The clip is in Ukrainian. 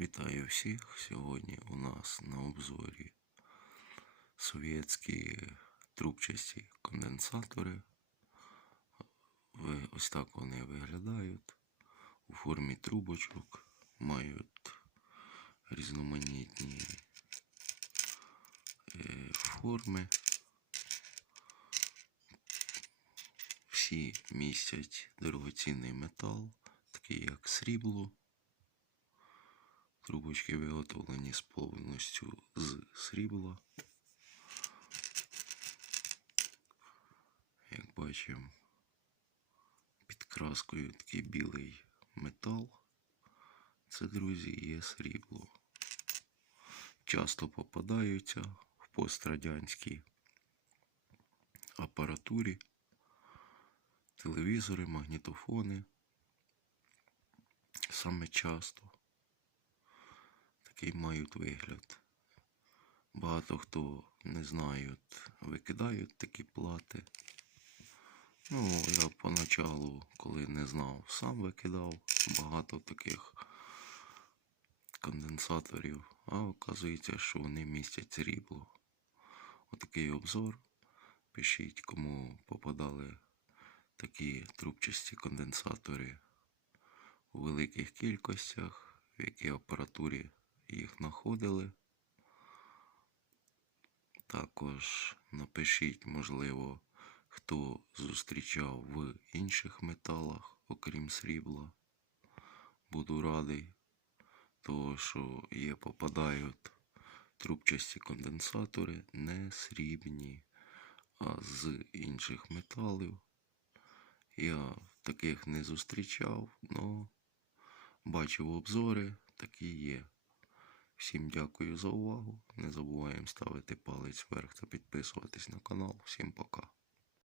Вітаю всіх! Сьогодні у нас на обзорі совєтські трубчасті конденсатори. Ось так вони виглядають у формі трубочок, мають різноманітні е, форми. Всі містять дорогоцінний метал, такий як срібло. Трубочки виготовлені з повністю з срібла. Як бачимо, під краскою такий білий метал. Це, друзі, є срібло. Часто попадаються в пострадянській апаратурі, телевізори, магнітофони. Саме часто такий мають вигляд. Багато хто не знають, викидають такі плати. Ну, я поначалу, коли не знав, сам викидав багато таких конденсаторів, а оказується, що вони містять срібло. Отакий обзор. Пишіть, кому попадали такі трубчасті конденсатори у великих кількостях, в якій апаратурі їх знаходили. Також напишіть, можливо, хто зустрічав в інших металах, окрім срібла. Буду радий, того, що є попадають трубчасті конденсатори не срібні, а з інших металів. Я таких не зустрічав, але бачив обзори, такі є. Всім дякую за увагу. Не забуваємо ставити палець вверх та підписуватись на канал. Всім пока.